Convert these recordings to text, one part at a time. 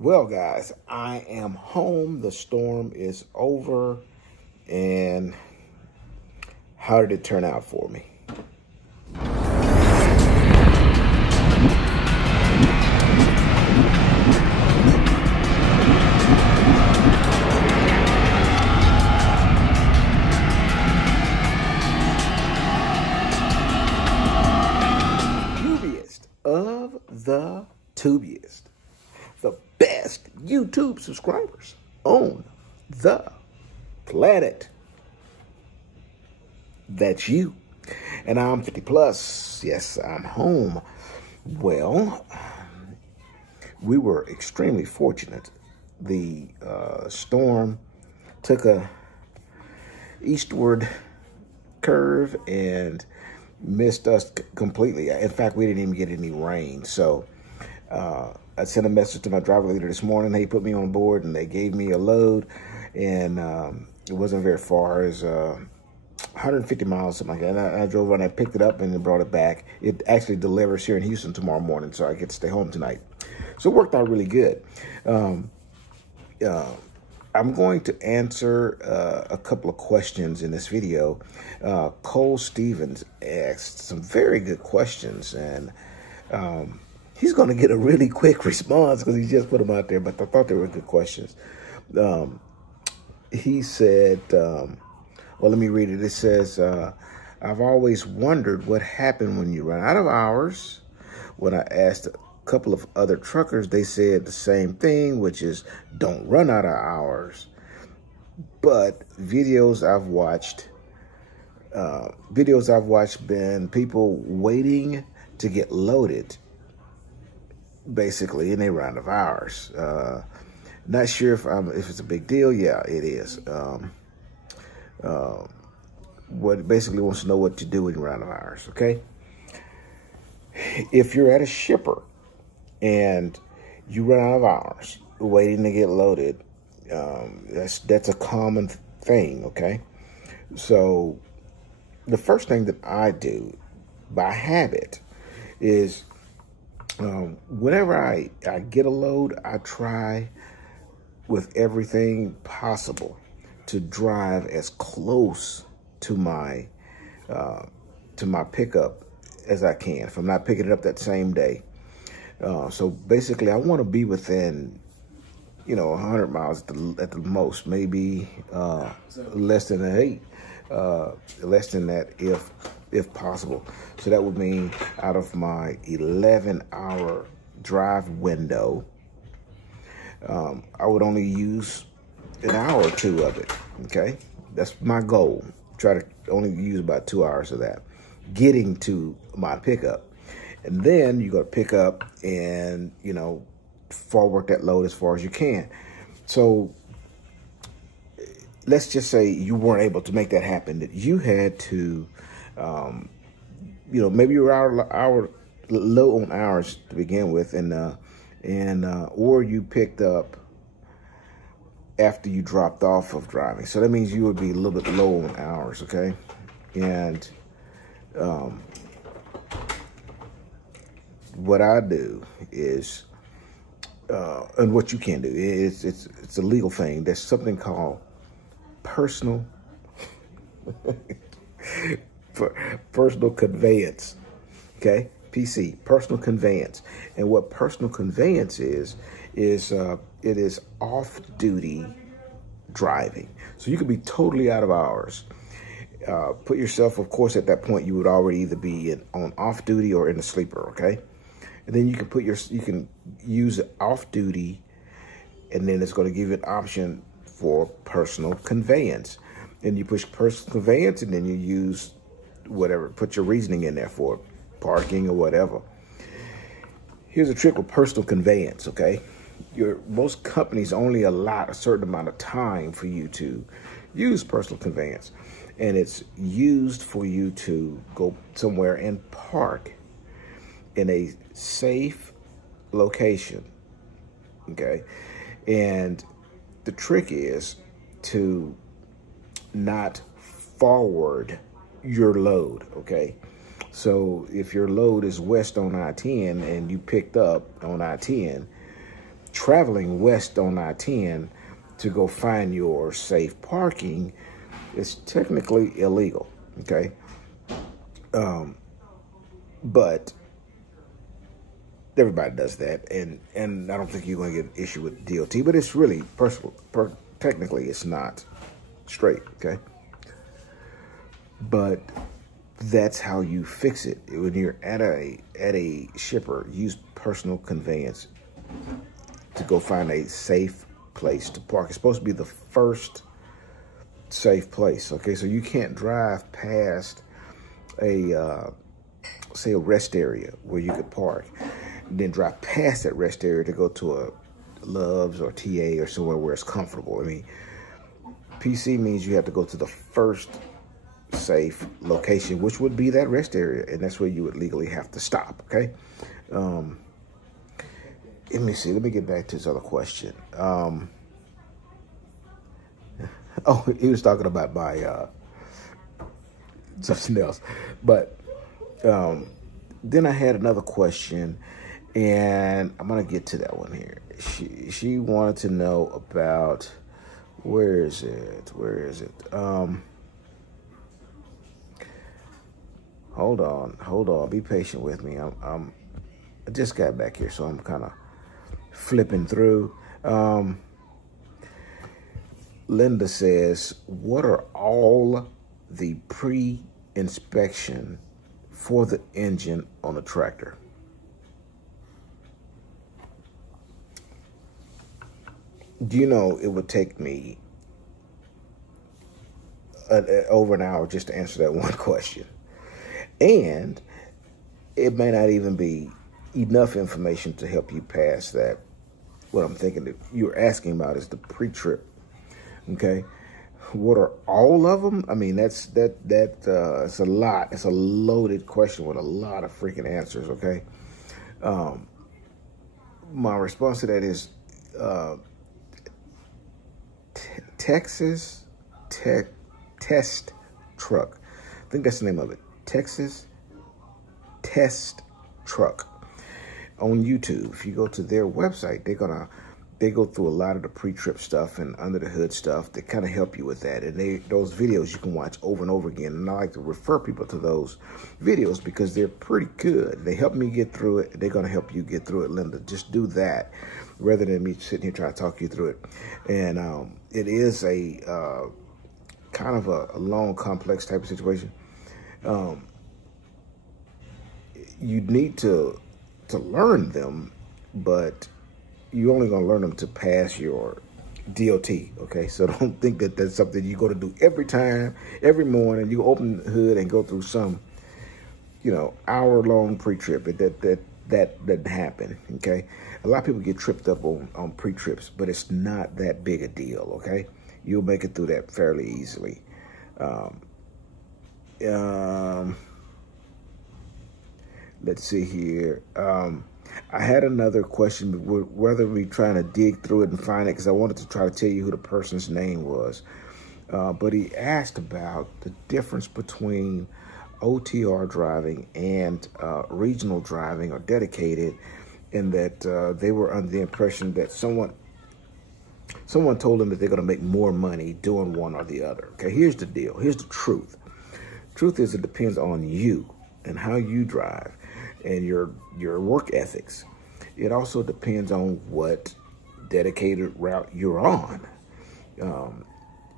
Well, guys, I am home. The storm is over. And how did it turn out for me? Tubiest of the tubiest. The best YouTube subscribers on the planet. That's you. And I'm 50 plus. Yes, I'm home. Well, we were extremely fortunate. The storm took a eastward curve and missed us completely. In fact, we didn't even get any rain. So I sent a message to my driver leader this morning. They put me on board and they gave me a load, and it wasn't very far. It was 150 miles, something like that. And I drove and I picked it up and then brought it back. It actually delivers here in Houston tomorrow morning, so I get to stay home tonight. So it worked out really good. I'm going to answer a couple of questions in this video. Cole Stevens asked some very good questions, and he's going to get a really quick response because he just put them out there, but I thought they were good questions. He said, well, let me read it. It says, I've always wondered what happened when you run out of hours. When I asked a couple of other truckers, they said the same thing, which is don't run out of hours. But videos I've watched been people waiting to get loaded, basically, and they run out of hours. Not sure if it's a big deal. Yeah, it is. What basically wants to know what to do when you run out of hours. Okay, if you're at a shipper and you run out of hours waiting to get loaded, that's a common thing. Okay, so the first thing that I do by habit is whenever I get a load, I try with everything possible to drive as close to my pickup as I can, if I'm not picking it up that same day. So basically, I want to be within, 100 miles at the most, maybe less than 8, less than that if possible. So that would mean out of my 11-hour drive window, I would only use an hour or two of it. Okay, that's my goal. Try to only use about 2 hours of that getting to my pickup, and then you got to pick up and forward that load as far as you can. So let's just say you weren't able to make that happen, that you had to maybe you were low on hours to begin with, or you picked up after you dropped off of driving. So that means you would be a little bit low on hours, okay? And what I do is, and what you can do, it's a legal thing. There's something called personal conveyance, okay? PC, personal conveyance. And what personal conveyance is it is off-duty driving. So you could be totally out of hours. Put yourself, of course, at that point, you would already either be on off-duty or in a sleeper, okay? And then you can use off-duty, and then it's going to give you an option for personal conveyance. And you push personal conveyance, and then you use whatever, put your reasoning in there for it, parking or whatever. Here's a trick with personal conveyance, okay? Most companies only allot a certain amount of time for you to use personal conveyance, and it's used for you to go somewhere and park in a safe location, okay? And the trick is to not forward your load, okay? So if your load is west on I-10 and you picked up on I-10, traveling west on I-10 to go find your safe parking is technically illegal, okay? But everybody does that, and I don't think you're going to get an issue with DOT, but it's really personal. Technically, it's not straight, okay? But that's how you fix it. When you're at a shipper, use personal conveyance to go find a safe place to park. It's supposed to be the first safe place, okay? So you can't drive past a say a rest area where you could park, and then drive past that rest area to go to a Love's or TA or somewhere where it's comfortable. I mean, PC means you have to go to the first safe location, which would be that rest area, and that's where you would legally have to stop, okay? Let me see. Let me get back to this other question. Oh, he was talking about my something else. But then I had another question, and I'm going to get to that one here. She wanted to know about, where is it? Hold on. Be patient with me. I just got back here, so I'm kind of flipping through. Linda says, what are all the pre-inspection for the engine on a tractor? Do you know it would take me over an hour just to answer that one question? And it may not even be enough information to help you pass that. What I'm thinking that you're asking about is the pre-trip. Okay, what are all of them? I mean, it's a lot. It's a loaded question with a lot of freaking answers. Okay, my response to that is Texas Test Truck. I think that's the name of it. Texas Test Truck on YouTube. If you go to their website, they go through a lot of the pre-trip stuff and under the hood stuff that kind of help you with that. And those videos you can watch over and over again. And I like to refer people to those videos because they're pretty good. They help me get through it. They're going to help you get through it, Linda. Just do that rather than me sitting here trying to talk you through it. And it is a kind of a long, complex type of situation. You need to learn them, but you're only going to learn them to pass your DOT, okay? So don't think that that's something you're going to do every time, every morning. You open the hood and go through some, hour-long pre-trip. That doesn't happen, okay? A lot of people get tripped up on pre-trips, but it's not that big a deal, okay? You'll make it through that fairly easily. Let's see here. I had another question, whether we trying to dig through it and find it, because I wanted to try to tell you who the person's name was. But he asked about the difference between OTR driving and regional driving or dedicated, in that they were under the impression that someone told them that they're going to make more money doing one or the other. Okay, here's the deal. Here's the truth. Truth is, it depends on you and how you drive and your work ethics. It also depends on what dedicated route you're on.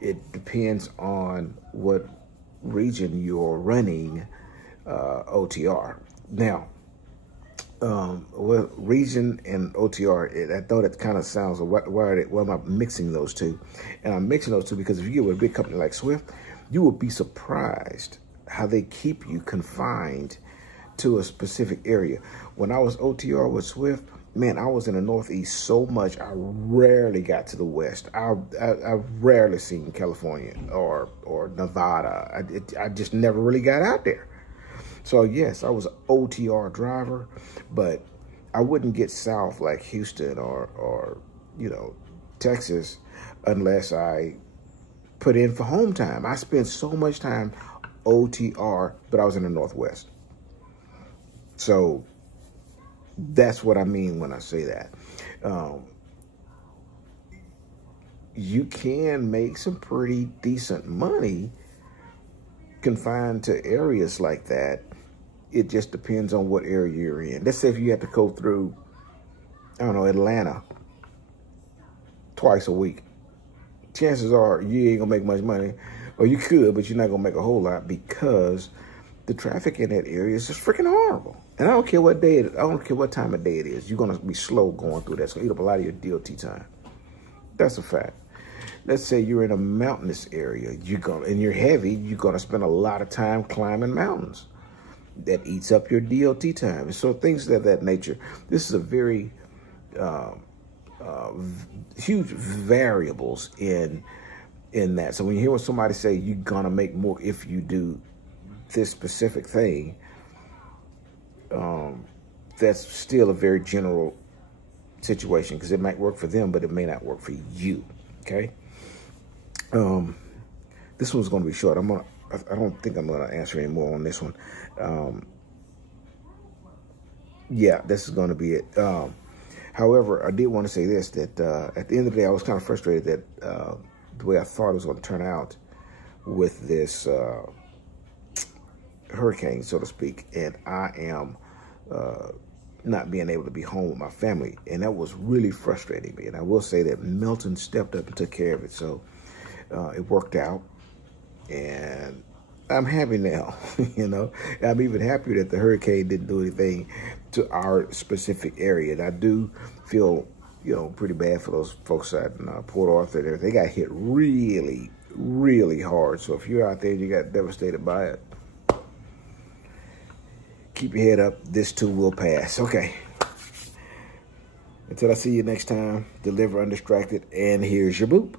It depends on what region you're running OTR. Now, well, region and OTR, I thought it kind of sounds, why am I mixing those two? And I'm mixing those two because if you get with a big company like Swift, you will be surprised how they keep you confined to a specific area. When I was OTR with Swift, man, I was in the Northeast so much, I rarely got to the West. I rarely seen California or Nevada. I just never really got out there. So yes, I was an OTR driver, but I wouldn't get south like Houston or Texas unless I put in for home time. I spent so much time OTR, but I was in the Northwest. So that's what I mean when I say that. you can make some pretty decent money confined to areas like that. It just depends on what area you're in. Let's say if you have to go through, I don't know, Atlanta twice a week. Chances are you ain't gonna make much money, or you could, but you're not gonna make a whole lot because the traffic in that area is just freaking horrible. And I don't care what day, I don't care what time of day it is. You're gonna be slow going through that. It's gonna eat up a lot of your DOT time. That's a fact. Let's say you're in a mountainous area, and you're heavy, you're gonna spend a lot of time climbing mountains. That eats up your DOT time. And so things of that nature. This is a very huge variables in that. So when you hear somebody say you're gonna make more if you do this specific thing, that's still a very general situation because it might work for them, but it may not work for you. Okay. This one's going to be short. I don't think I'm going to answer any more on this one. Yeah, this is going to be it. However, I did want to say this, that at the end of the day, I was kind of frustrated that the way I thought it was going to turn out with this hurricane, so to speak, and I am not being able to be home with my family, and that was really frustrating me. And I will say that Melton stepped up and took care of it, so it worked out, and I'm happy now. You know, I'm even happier that the hurricane didn't do anything to our specific area. And I do feel, you know, pretty bad for those folks out in Port Arthur there. They got hit really, really hard. So if you're out there and you got devastated by it, keep your head up. This too will pass. Okay. Until I see you next time, deliver undistracted, and here's your boop.